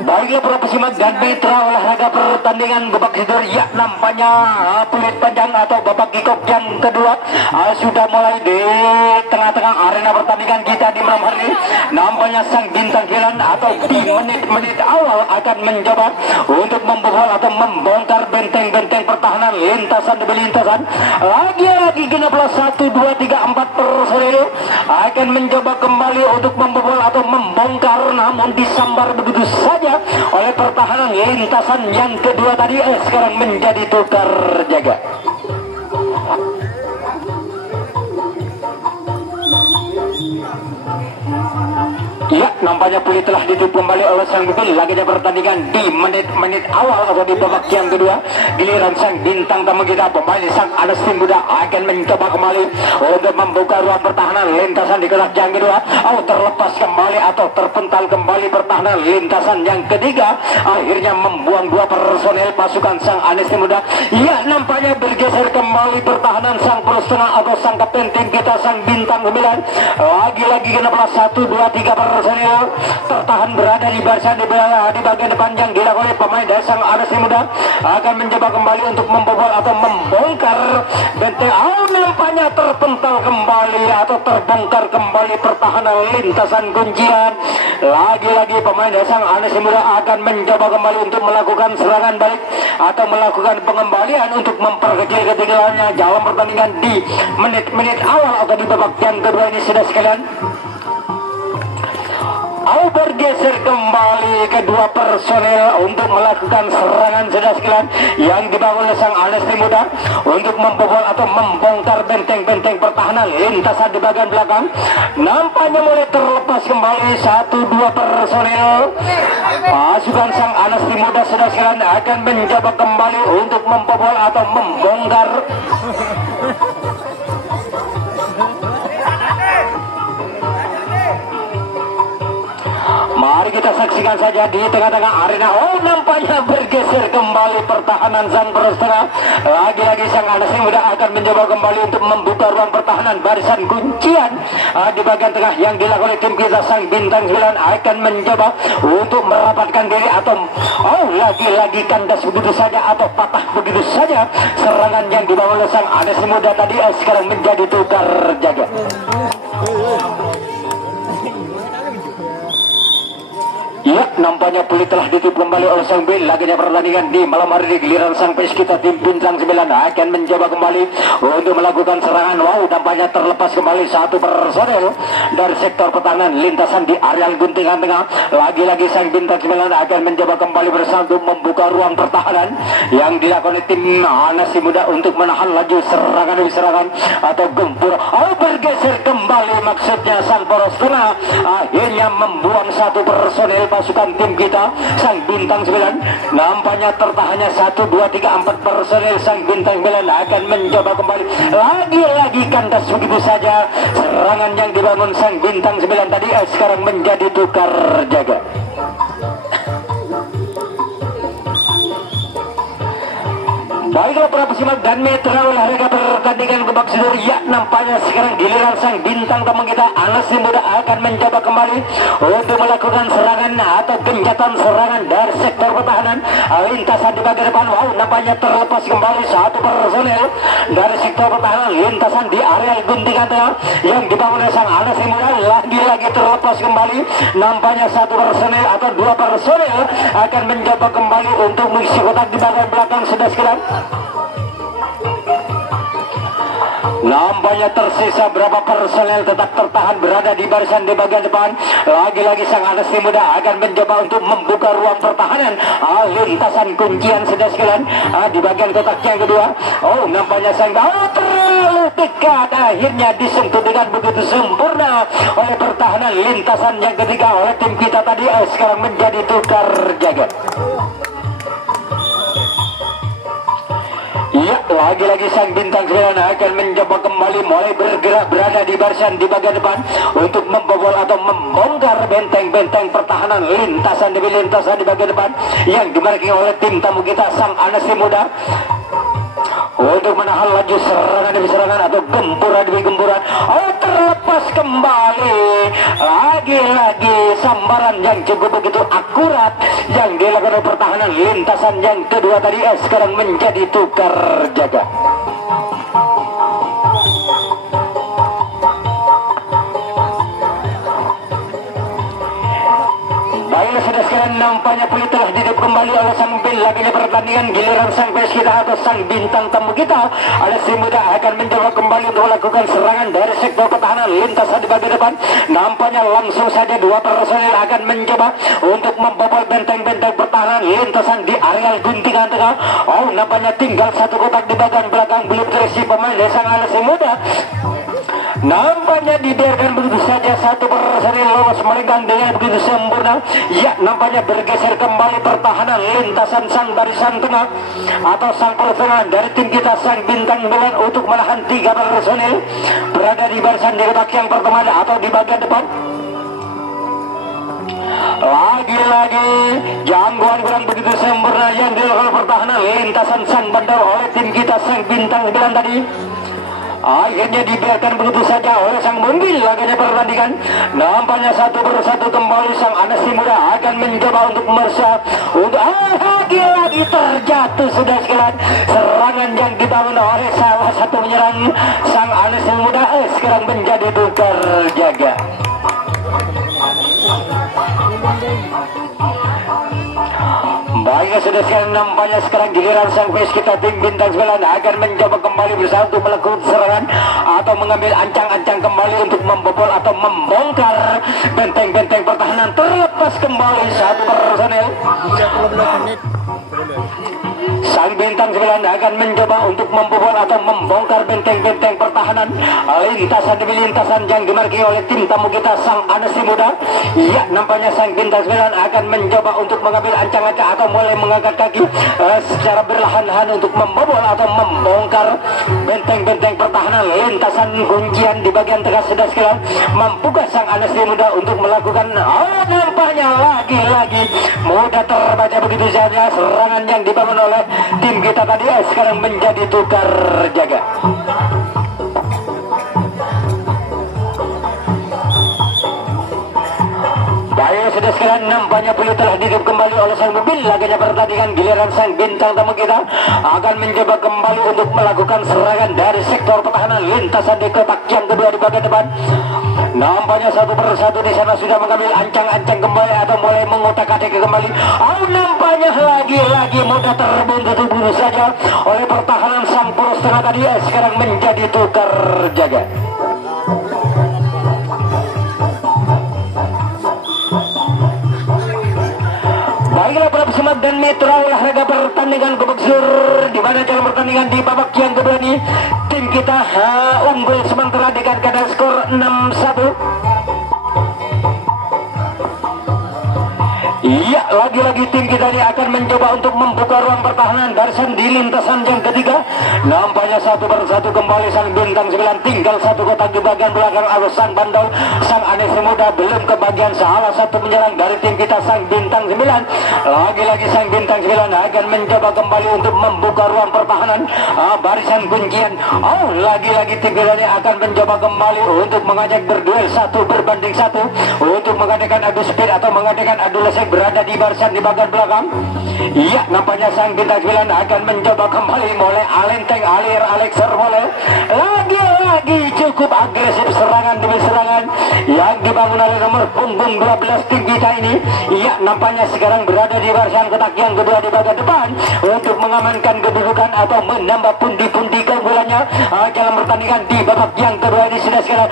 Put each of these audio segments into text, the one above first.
Baiklah para pesimak dan mitra olahraga pertandingan babak kedua, ya nampaknya peluit panjang atau babak kickoff yang kedua sudah mulai di tengah-tengah arena pertandingan kita di malam hari ini. Nampaknya sang bintang hilang atau di menit-menit awal akan mencoba untuk membobol atau membongkar benteng-benteng pertahanan lintasan demi lintasan. Lagi-lagi genaplah 1, 2, 3, 4 personil akan mencoba kembali untuk membobol atau membongkar, namun disambar begitu saja oleh pertahanan lintasan yang kedua tadi. Sekarang menjadi tukar jaga. Ya, nampaknya pulih telah ditutup kembali oleh sang mobil. Lagi pertandingan di menit-menit awal atau di babak yang kedua. Giliran sang bintang tamu kita, pemain sang Anastin Muda akan mencoba kembali untuk membuka ruang pertahanan lintasan di kelas yang kedua. Terlepas kembali atau terpental kembali pertahanan lintasan yang ketiga. Akhirnya membuang 2 personel pasukan sang Anastin Muda. Ya, nampaknya bergeser kembali pertahanan sang poros tengah atau sang kapten tim kita, sang bintang 9. Lagi-lagi kenapa 1, 2, 3 personil tertahan berada di barisan di bagian depan yang dilakukan oleh pemain dari sang Anastin Muda akan mencoba kembali untuk membobol atau membongkar benteng. Nampaknya terpental kembali atau terbongkar kembali pertahanan lintasan kuncian. Lagi-lagi pemain dari sang Anastin Muda akan mencoba kembali untuk melakukan serangan balik atau melakukan pengembalian untuk memperkecil ketinggalannya dalam pertandingan di menit-menit awal atau di babak yang kedua ini. Sudah sekalian, bergeser kembali kedua personel untuk melakukan serangan sudah sekalian yang dibangun oleh sang Anastin Muda untuk membobol atau membongkar benteng-benteng pertahanan lintasan di bagian belakang. Nampaknya mulai terlepas kembali 1, 2 personel pasukan sang Anastin Muda sudah sekalian akan mencoba kembali untuk membobol atau membongkar. Mari kita saksikan saja di tengah-tengah arena. Nampaknya bergeser kembali pertahanan sang poros tengah. Lagi-lagi sang Anastin Muda akan mencoba kembali untuk membuka ruang pertahanan barisan kuncian di bagian tengah yang dilakukan oleh tim kita. Sang bintang 9 akan mencoba untuk merapatkan diri atau lagi-lagi kandas begitu saja atau patah begitu saja serangan yang dibangun oleh sang Anastin Muda tadi. Sekarang menjadi tukar jaga. Ya, nampaknya pulih telah ditutup kembali oleh sang Bin. Laginya pertandingan di malam hari ini, giliran sang pes kita tim bintang 9 akan mencoba kembali untuk melakukan serangan. Nampaknya terlepas kembali 1 personel dari sektor pertahanan lintasan di areal guntingan tengah. Lagi-lagi sang bintang 9 akan mencoba kembali bersatu membuka ruang pertahanan yang dilakukan oleh tim Anastin Muda untuk menahan laju serangan demi serangan atau gempur. Bergeser kembali maksudnya sang poros tengah akhirnya membuang 1 personel pasukan tim kita sang bintang 9. Nampaknya tertahannya 1, 2, 3, 4 personel sang bintang 9 akan mencoba kembali. Lagi-lagi kandas begitu saja serangan yang dibangun sang bintang 9 tadi. Sekarang menjadi tukar jaga. Baiklah para pesimak dan mitra olahraga pertandingan babak kedua. Ya, nampaknya sekarang giliran sang bintang tamu kita Anastin Muda akan mencoba kembali untuk melakukan serangan atau genjatan serangan dari sektor pertahanan lintasan di bagian depan. Nampaknya terlepas kembali 1 personel dari sektor pertahanan lintasan di area guntingan tengah yang dibangun oleh sang Anastin Muda. Lagi-lagi terlepas kembali. Nampaknya 1 personel atau 2 personel akan mencoba kembali untuk mengisi kotak di bagian belakang. Sudah sekalian, nampaknya tersisa berapa personel tetap tertahan berada di barisan di bagian depan. Lagi-lagi sang Anastin Muda akan mencoba untuk membuka ruang pertahanan lintasan kuncian sudah sekalian di bagian kotak yang kedua. Nampaknya sang terlalu dekat, akhirnya disentuh dengan begitu sempurna oleh pertahanan lintasan yang ketiga oleh tim kita tadi. Sekarang menjadi tukar jaga. Ya, lagi-lagi sang bintang 9 akan mencoba kembali mulai bergerak berada di barisan di bagian depan untuk membobol atau membongkar benteng-benteng pertahanan lintasan demi lintasan di bagian depan yang dimiliki oleh tim tamu kita sang Anastin Muda. untuk menahan laju serangan demi serangan atau gempuran demi gempuran. Oh, terlepas kembali. Lagi-lagi sambaran yang cukup begitu akurat yang dilakukan oleh pertahanan lintasan yang kedua tadi sekarang menjadi tukar jaga. Baiklah sudah sekarang nampaknya pulih telah ditiup kembali oleh sang bin laginya pertandingan giliran sang pes kita atau sang bintang tamu kita ada si muda akan mencoba kembali untuk melakukan serangan dari sektor pertahanan lintasan di bagian depan. Nampaknya langsung saja dua personil akan mencoba untuk membobol benteng-benteng pertahanan lintasan di areal guntingan tengah. Oh, nampaknya tinggal satu kotak di bagian belakang belum terisi pemain dari sang si muda. Nampaknya dibiarkan begitu saja satu personil lolos melenggang dengan begitu sempurna. Ya, nampaknya bergeser kembali pertahanan lintasan sang barisan tengah atau sang pertahanan dari tim kita sang bintang 9 untuk menahan 3 personil berada di barisan di babak yang pertama atau di bagian depan. Lagi-lagi jangkauan kurang begitu sempurna yang dilakukan pertahanan lintasan sang bandar oleh tim kita sang bintang 9 tadi. Akhirnya dibiarkan begitu saja oleh sang mobil laginya pertandingan. Nampaknya satu persatu kembali sang Anasi muda akan mencoba untuk mersa untuk lagi-lagi terjatuh sudah sekalian. Serangan yang dibangun oleh salah satu menyerang sang Anasi muda sekarang menjadi tukar jaga. Baiknya sudah sekarang nampaknya sekarang giliran sang face kita tim bintang 9 akan mencoba kembali berusaha untuk melakukan serangan atau mengambil ancang-ancang kembali untuk membobol atau membongkar benteng-benteng pertahanan. Terlepas kembali satu personel. Sang bintang 9 akan mencoba untuk membobol atau membongkar benteng-benteng pertahanan lintasan demi lintasan yang dimarki oleh tim tamu kita sang Anasi muda. Ya, nampaknya sang bintang 9 akan mencoba untuk mengambil ancang-ancang atau mulai mengangkat kaki secara berlahan-lahan untuk membobol atau membongkar benteng-benteng pertahanan lintasan kuncian di bagian tengah sudah sekalian. Mampukah sang Anasi muda untuk melakukan nampaknya lagi-lagi mudah terbaca begitu saja serangan yang dibangun oleh tim kita tadi sekarang menjadi tukar jaga. Baik sudah sekarang nampaknya pulih telah dihidup kembali oleh sang mobil laginya pertandingan giliran sang bintang tamu kita akan mencoba kembali untuk melakukan serangan dari sektor pertahanan lintasan di kotak yang kedua di bagian depan. Nampaknya satu persatu di sana sudah mengambil ancang-ancang kembali atau mulai mengotak-atik kembali. Nampaknya lagi-lagi mudah terbuntu bunuh saja oleh pertahanan sang poros tengah tadi sekarang menjadi tukar jaga. Baiklah para pesemak dan mitra olahraga pertandingan Gobeksur di mana jalan pertandingan di babak yang kedua ini tim kita unggul sementara dengan keadaan skor 6-1. Iya, lagi-lagi tim kita ini akan mencoba untuk membuka ruang pertahanan barisan di lintasan yang ketiga. Nampaknya satu persatu kembali sang bintang 9 tinggal satu kotak di bagian belakang atau sang bandol sang Anesi muda belum kebagian salah satu menyerang dari tim kita sang bintang 9. Lagi-lagi sang bintang 9 akan mencoba kembali untuk membuka ruang pertahanan barisan kuncian. Lagi-lagi tim kita ini akan mencoba kembali untuk mengajak berduel satu berbanding satu untuk mengadakan adu speed atau mengadakan adu lesek berada di barisan di bagian belakang. Iya, nampaknya sang bintang 9 akan mencoba kembali mulai alenteng alir Alexer mulai lagi-lagi cukup agresif serangan demi serangan yang dibangun oleh nomor punggung 12 tim kita ini. Iya, nampaknya sekarang berada di barisan kotak yang kedua di bagian depan untuk mengamankan kedudukan atau menambah pundi-pundi keunggulannya dalam pertandingan di babak yang kedua ini sudah sekarang.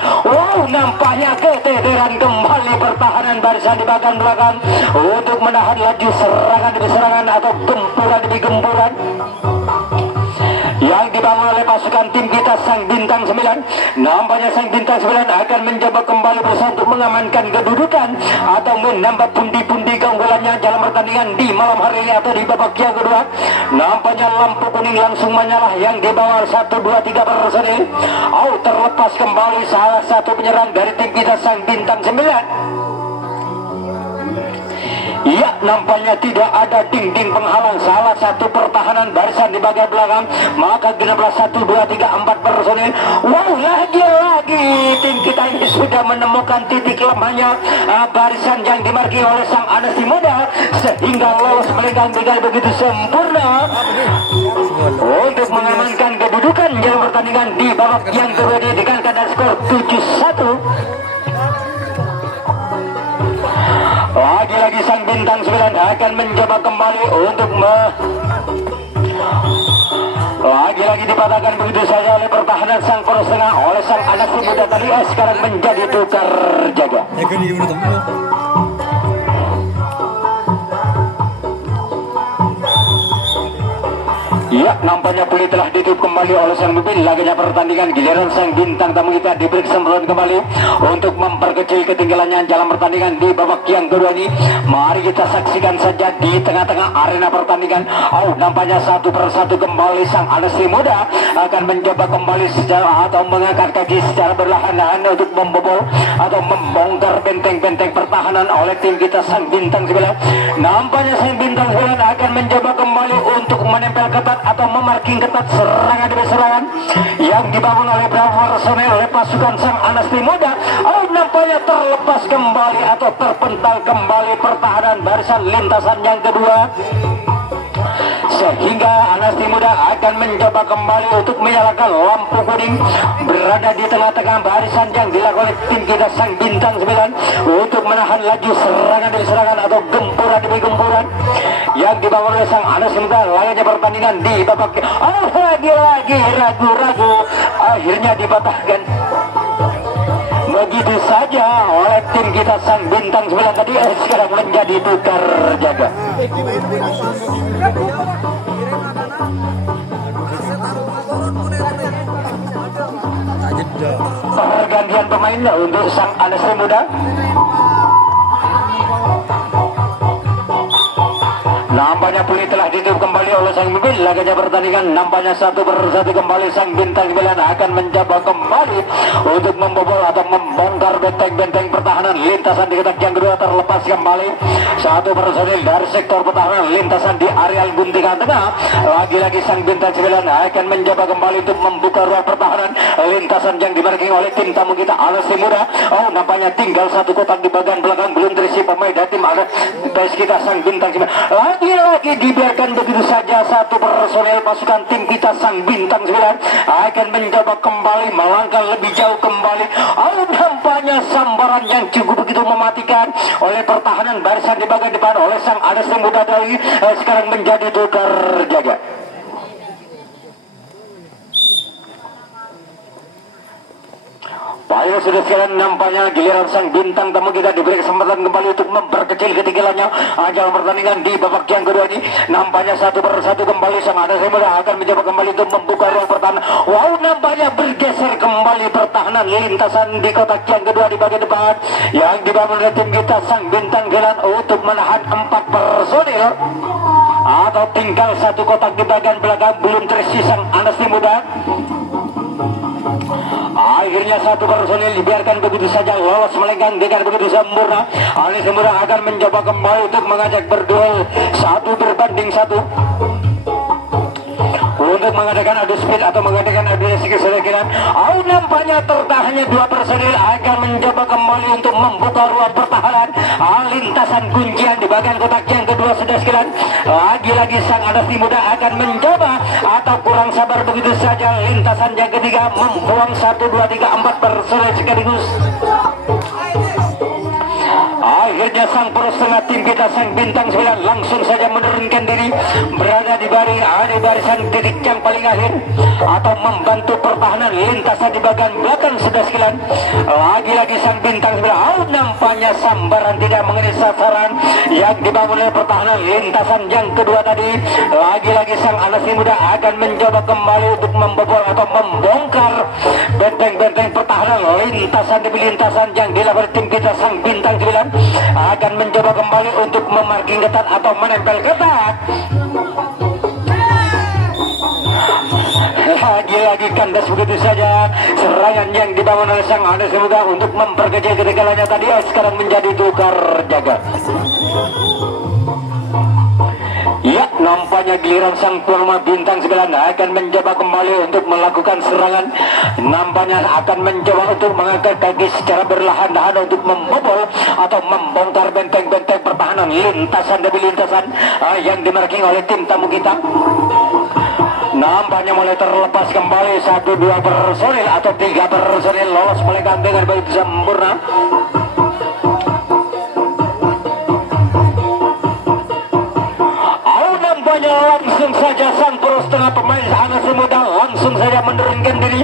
Nampaknya keteteran kembali pertahanan barisan di bagian belakang untuk menahan laju serangan demi serangan atau gempuran demi gempuran yang dibangun oleh pasukan tim kita sang bintang 9. Nampaknya sang bintang 9 akan mencoba kembali berusaha untuk mengamankan kedudukan atau menambah pundi-pundi keunggulannya dalam pertandingan di malam hari ini atau di babak yang kedua. Nampaknya lampu kuning langsung menyala yang dibawa 1, 2, 3 personil. Terlepas kembali salah satu penyerang dari tim kita sang bintang 9. Ya, nampaknya tidak ada dinding penghalang salah satu pertahanan barisan di bagian belakang. Maka genaplah 1, 2, 3, 4 personil. Wow, lagi-lagi tim kita ini sudah menemukan titik lemahnya barisan yang dimarki oleh sang Anasi Muda, sehingga lolos melenggang dengan begitu sempurna untuk mengamankan kedudukan dalam pertandingan di babak yang kedua dengan keadaan skor 7-1. Lagi-lagi sang bintang 9 akan mencoba kembali untuk lagi-lagi dipatahkan begitu saja oleh pertahanan sang poros tengah oleh sang anak muda tadi. Sekarang menjadi tukar jaga. Ya, nampaknya pulih telah ditutup kembali oleh sang pemimpin. Laganya pertandingan, giliran sang bintang tamu kita diberi kesempatan kembali untuk memperkecil ketinggalannya dalam pertandingan di babak yang kedua ini. Mari kita saksikan saja di tengah-tengah arena pertandingan. Nampaknya 1 per 1 kembali sang Anasi Muda akan mencoba kembali secara atau mengangkat kaki secara berlahan-lahan untuk membobol atau membongkar benteng-benteng pertahanan oleh tim kita sang bintang 9. Nampaknya sang bintang 9 akan mencoba kembali untuk menempel ketat atau memarking ketat serangan demi serangan yang dibangun oleh beberapa personel oleh pasukan sang Anasi Muda. Nampaknya terlepas kembali atau terpental kembali pertahanan barisan lintasan yang kedua, sehingga Anasi Muda akan mencoba kembali untuk menyalakan lampu kuning berada di tengah-tengah barisan yang dilakukan oleh tim kita sang bintang 9 untuk menahan laju serangan demi serangan atau gempuran demi gempuran yang dibangun oleh sang Anasi Muda. Layaknya pertandingan di babak lagi-lagi ragu-ragu akhirnya dipatahkan begitu saja oleh tim kita sang bintang 9 tadi. Sekarang menjadi tukar jaga. Pergantian pemain untuk sang Anasi Muda. Nampaknya pulih telah ditutup kembali oleh sang pemimpin. Laganya pertandingan nampaknya 1 per 1 kembali sang bintang 9 akan mencoba kembali untuk membobol atau membongkar benteng-benteng pertahanan lintasan di kotak yang kedua. Terlepas kembali 1 personil dari sektor pertahanan lintasan di areal guntingan tengah. Lagi-lagi sang bintang 9 akan mencoba kembali untuk membuka ruang pertahanan lintasan yang dimarking oleh tim tamu kita Anasi Muda. Nampaknya tinggal 1 kotak di bagian belakang belum terisi pemain dari tim PS kita sang bintang 9. Lagi-lagi dibiarkan begitu saja 1 personel pasukan tim kita sang bintang 9 akan mencoba kembali melangkah lebih jauh kembali. Nampaknya sambaran yang cukup begitu mematikan oleh pertahanan barisan di bagian depan oleh sang Anasi Muda dari sekarang menjadi tukar jaga. Baik, sudah sekalian, nampaknya giliran sang bintang tamu kita diberi kesempatan kembali untuk memperkecil ketinggalannya dalam pertandingan di babak yang kedua ini. Nampaknya 1 per 1 kembali sang Anasi Muda akan mencoba kembali untuk membuka ruang pertahanan. Nampaknya bergeser kembali pertahanan lintasan di kotak yang kedua di bagian depan yang dibangun oleh tim kita sang bintang 9 untuk menahan 4 personil atau tinggal 1 kotak di bagian belakang belum terisi sang Anasi Muda. Akhirnya 1 personil dibiarkan begitu saja lolos melenggang dengan begitu sempurna. Anasi Muda akan mencoba kembali untuk mengajak berduel 1 berbanding 1 untuk mengadakan adu speed atau mengadakan adu kesedaran. Nampaknya tertahannya 2 personil akan mencoba kembali untuk membuka ruang pertahanan lintasan kuncian di bagian kotak yang kedua. Sudah sekalian, lagi-lagi sang Anasi Muda akan mencoba atau kurang sabar begitu saja lintasan yang ketiga membuang 1, 2, 3, 4 personil sekaligus. Akhirnya sang poros tengah tim kita sang bintang 9 langsung saja menurunkan diri berada di barisan titik yang paling akhir atau membantu pertahanan lintasan di bagian belakang. Sudah sekalian, lagi-lagi sang bintang 9 nampaknya sambaran tidak mengenai sasaran yang dibangun oleh pertahanan lintasan yang kedua tadi. Lagi-lagi sang Anasi Muda akan mencoba kembali untuk membobol atau membongkar benteng-benteng pertahanan lintasan demi lintasan yang dilakukan tim kita sang bintang 9 akan mencoba kembali untuk memarking ketat atau menempel ketat. Lagi-lagi kandas begitu saja serangan yang dibangun oleh sang Anasi Muda untuk memperkecil ketinggalannya tadi. Sekarang menjadi tukar jaga. Nampaknya giliran sang tuan rumah bintang 9 akan mencoba kembali untuk melakukan serangan. Nampaknya akan mencoba untuk mengangkat kaki secara berlahan-lahan untuk membobol atau membongkar benteng-benteng pertahanan lintasan demi lintasan yang dimarking oleh tim tamu kita. Nampaknya mulai terlepas kembali 1-2 personil atau 3 personil lolos melenggang dengan begitu sempurna. Langsung saja sang poros tengah pemain Anas Muda langsung saja menurunkan diri,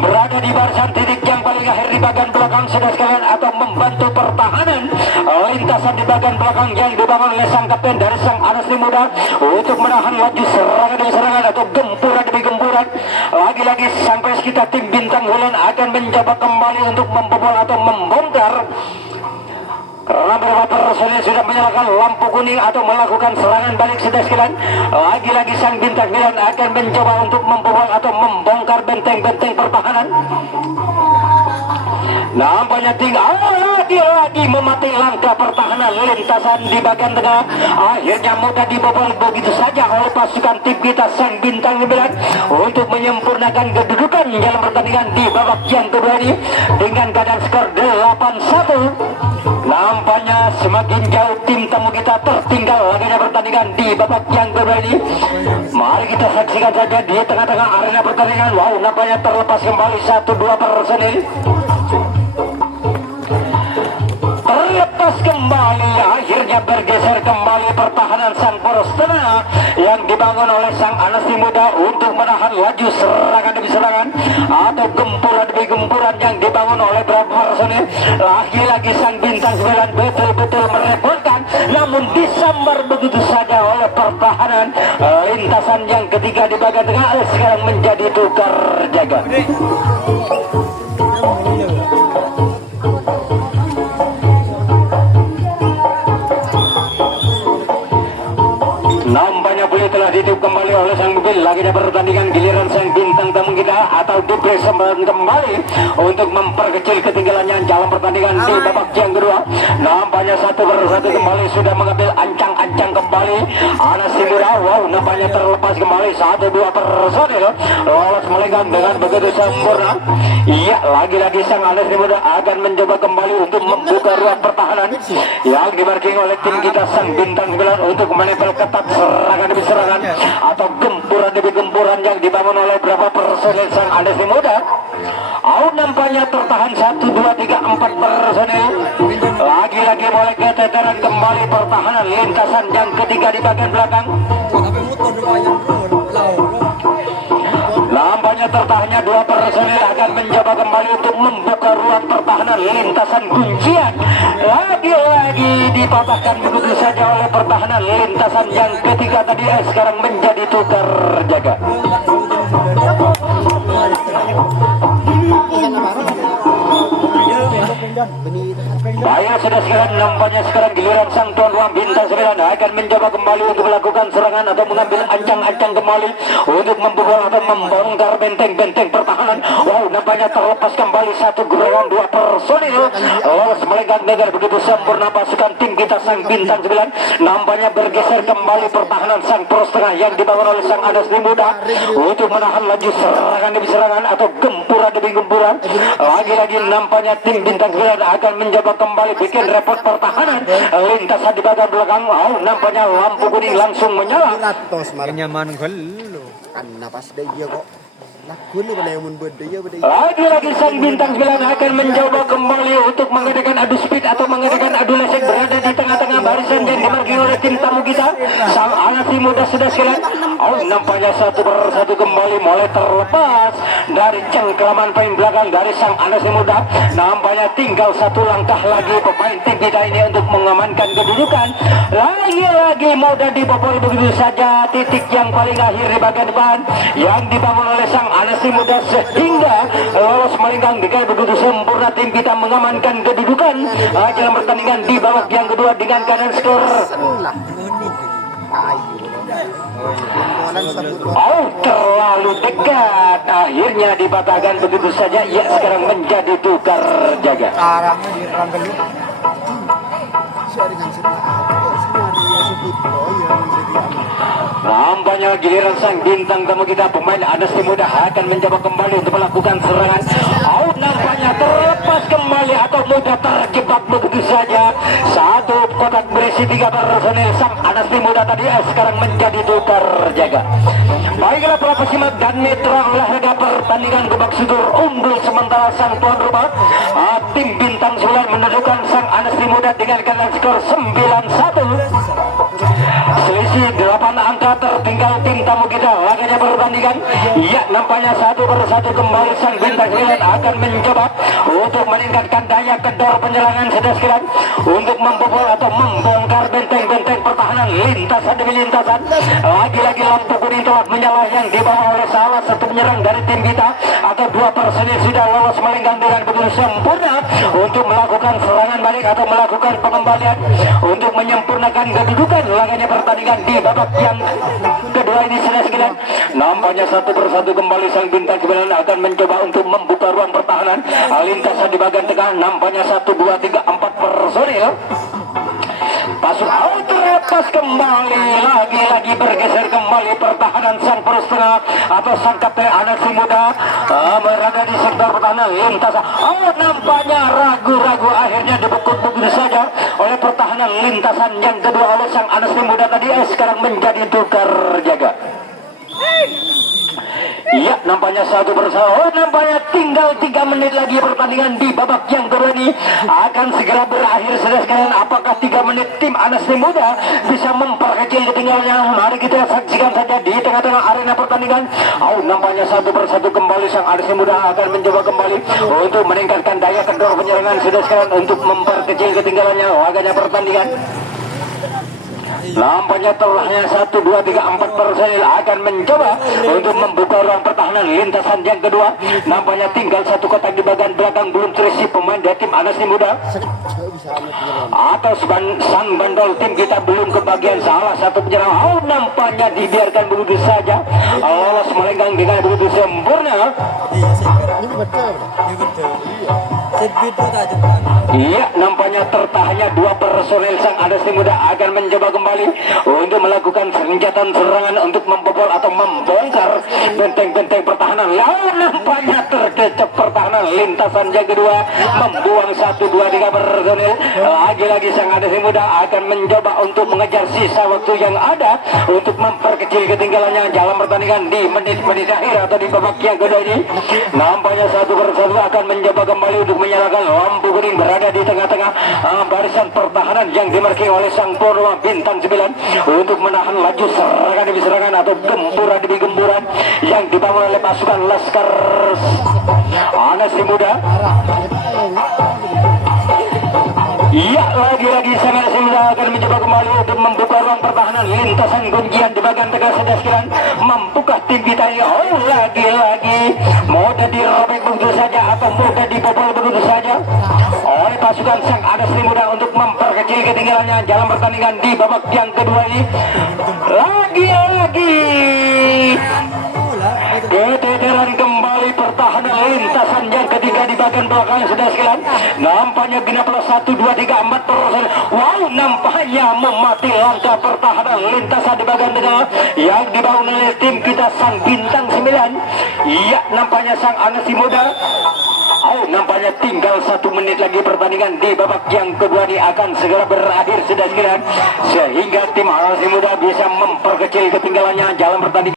berada di barisan titik yang paling akhir di bagian belakang sudah sekalian atau membantu pertahanan lintasan di bagian belakang yang dibangun oleh sang kapten dari sang Anas Muda untuk menahan laju serangan demi serangan atau gempuran demi gempuran. Lagi-lagi sampai kita tim bintang bulan akan mencoba kembali untuk membobol atau membongkar. Karena beberapa personil sudah menyalakan lampu kuning atau melakukan serangan balik sudah sekalian. Lagi-lagi sang bintang 9 akan mencoba untuk membobol atau membongkar benteng-benteng pertahanan. Nampaknya tinggal lagi memati langkah pertahanan lintasan di bagian tengah. Akhirnya mudah dibobol begitu saja oleh pasukan tim kita sang bintang 9 untuk menyempurnakan kedudukan dalam pertandingan di babak yang kedua ini dengan keadaan skor 8-1. Nampaknya semakin jauh tim tamu kita tertinggal laganya pertandingan di babak yang kedua ini. Mari kita saksikan saja di tengah-tengah arena pertandingan. Wow, nampaknya terlepas kembali 1-2 personil. Terlepas kembali, akhirnya bergeser kembali pertahanan sang poros tengah yang dibangun oleh sang Anas Muda untuk menahan laju serangan demi serangan atau gempuran demi gempuran yang dibangun oleh beberapa personil. Lagi-lagi sang bintang 9 betul-betul merepotkan, namun disambar begitu saja oleh pertahanan lintasan yang ketiga di bagian tengah sekarang menjadi tukar jaga. Nampaknya boleh telah ditiup kembali oleh sang mobil. Lagi ada pertandingan giliran sang bintang tamu kita atau diberi kembali untuk memperkecil ketinggalannya dalam pertandingan di babak yang kedua. Nampaknya 1-1 kembali sudah mengambil ancang-ancang kembali Anas Muda. Wow, nampaknya terlepas kembali 1-2 personil lolos melenggang dengan begitu sempurna. Iya, lagi-lagi sang Anas Muda akan mencoba kembali untuk membuka ruang pertahanan yang dimarking oleh tim kita sang bintang 9 untuk menempel ketat serangan demi serangan atau gempuran demi gempuran yang dibangun oleh beberapa personil sang Anas Muda. Nampaknya tertahan 1, 2, 3, 4 personil. Lagi-lagi mulai keteteran kembali pertahanan lintasan yang ketiga di bagian belakang. Nampaknya tertahannya 2 personil akan mencoba kembali untuk membuka ruang pertahanan lintasan kuncian. Lagi-lagi dipatahkan begitu saja oleh pertahanan lintasan yang ketiga tadi sekarang menjadi tukar jaga. Baik, sudah sekarang nampaknya sekarang giliran sang tuan rumah bintang 9 akan mencoba kembali untuk melakukan serangan atau mengambil ancang-ancang kembali untuk membobol atau membongkar benteng-benteng pertahanan. Wow, nampaknya terlepas kembali 1 gerongan 2 personil lolos melenggang dengan begitu sempurna pasukan tim kita sang bintang 9. Nampaknya bergeser kembali pertahanan sang poros tengah yang dibangun oleh sang Anas Muda untuk menahan laju serangan demi serangan atau gempuran demi gempuran. Lagi-lagi nampaknya tim bintang 9 akan mencoba kembali bikin repot pertahanan lintasan di bagian belakang. Nampaknya lampu kuning langsung menyala. Nyaman kalau karena pas dia kok lagi-lagi sang bintang 9 akan mencoba kembali untuk mengadakan adu speed atau mengadakan adu lesek berada di tengah-tengah barisan yang dimarking oleh tim tamu kita sang Anas Muda sudah sekalian. Nampaknya 1-1 kembali mulai terlepas dari cengkraman pemain belakang dari sang Anas Muda. Nampaknya tinggal 1 langkah lagi pemain tim kita ini untuk mengamankan kedudukan. Lagi-lagi mudah dibobol begitu saja titik yang paling akhir di bagian depan yang dibangun oleh sang Anas Muda sehingga lolos melenggang dengan begitu sempurna. Tim kita mengamankan kedudukan dalam pertandingan di babak yang kedua dengan keadaan skor terlalu dekat. Akhirnya dipatahkan begitu saja. Ya, sekarang menjadi tukar jaga. Nampaknya giliran sang bintang tamu kita pemain Anesti Muda akan mencoba kembali untuk melakukan serangan. Out nampaknya terlepas kembali atau mudah terjebak begitu saja. Satu kotak berisi 3 personil sang Anesti Muda tadi sekarang menjadi tukar jaga. Baiklah para pesimak dan mitra olahraga pertandingan gebak sudur unggul sementara sang tuan rumah tim bintang 9 menentukan sang Anesti Muda dengan keadaan skor 9-1. Selisih 8 angka tertinggal tim tamu kita. Laganya pertandingan. Ya, nampaknya 1-1 kembali sang bintang 9 akan mencoba untuk meningkatkan daya kendor penyerangan sedasiran untuk membobol atau membongkar benteng-benteng pertahanan lintasan demi lintasan. Lagi-lagi lampu kuning telah menyala yang dibawa oleh salah satu penyerang dari tim kita atau 2 personil sudah lolos melenggang dengan begitu sempurna untuk melakukan serangan balik atau melakukan pengembalian untuk menyempurnakan kedudukan laganya pertandingan di babak yang kedua ini sudah sekian. Nampaknya 1-1 kembali sang bintang 9 akan mencoba untuk membuka ruang pertahanan lintasan di bagian tengah. Nampaknya 1, 2, 3, 4 personil pasuk out terlepas kembali, lagi-lagi bergeser kembali pertahanan sang poros tengah atau sang kapten Anesti Muda berada di sektor pertahanan lintasan. Nampaknya ragu-ragu akhirnya dibekuk begitu saja oleh pertahanan lintasan yang kedua oleh sang Anesti Muda tadi sekarang menjadi tukar jaga. Ya, nampaknya 1-1. Nampaknya tinggal 3 menit lagi pertandingan di babak yang kedua ini akan segera berakhir. Sudah sekalian, apakah 3 menit tim Anesti Muda bisa memperkecil ketinggalannya? Mari kita saksikan saja di tengah-tengah arena pertandingan. Nampaknya 1-1 kembali sang Anesti Muda akan mencoba kembali untuk meningkatkan daya kendor penyerangan. Sudah sekalian untuk memperkecil ketinggalannya laganya pertandingan. Nampaknya telahnya 1, 2, 3, 4 personil akan mencoba untuk membuka ruang pertahanan lintasan yang kedua. Nampaknya tinggal 1 kotak di bagian belakang belum terisi pemain dari tim Anesti Muda. Atau sang bandol tim kita belum kebagian salah satu penyerang. Nampaknya dibiarkan begitu saja lolos melenggang dengan begitu sempurna. Iya, nampaknya tertahannya 2 personil sang Anesti Muda akan mencoba kembali untuk melakukan senjata serangan untuk membobol atau membongkar benteng-benteng pertahanan. Lalu nampaknya terkecep pertahanan lintasan yang kedua membuang 1, 2, 3 personil. Lagi-lagi sang Anesti Muda akan mencoba untuk mengejar sisa waktu yang ada untuk memperkecil ketinggalannya dalam pertandingan di menit-menit akhir atau di babak yang kedua ini. Nampaknya 1-1 akan mencoba kembali untuk menyalakan lampu kuning berada di tengah-tengah barisan pertahanan yang dimarki oleh sang tuan rumah bintang 9 untuk menahan laju serangan demi serangan atau gempuran demi gempuran yang dibangun oleh pasukan Laskar Anesti Muda. Iya, lagi-lagi sang Anesti Muda akan mencoba kembali untuk membuka ruang pertahanan lintasan kuncian di bagian tengah sedasiran. Mampukah tim kita ini? Lagi-lagi mudah dirobek begitu saja atau mudah dibobol begitu saja oleh pasukan sang Anesti Muda untuk memperkecil ketinggalannya dalam pertandingan di babak yang kedua ini. Lagi-lagi keteteran kembali pertahanan lintasan yang ketiga di bagian belakang sudah sekalian. Nampaknya genap 1, 2, 3, 4 persen. Nampaknya memati langkah pertahanan lintasan di bagian tengah yang dibangun oleh tim kita sang bintang 9. Iya, nampaknya sang Anesti Muda. Nampaknya tinggal 1 menit lagi pertandingan di babak yang kedua ini akan segera berakhir sudah sekalian, sehingga tim Anesti Muda bisa memperkecil ketinggalannya dalam pertandingan.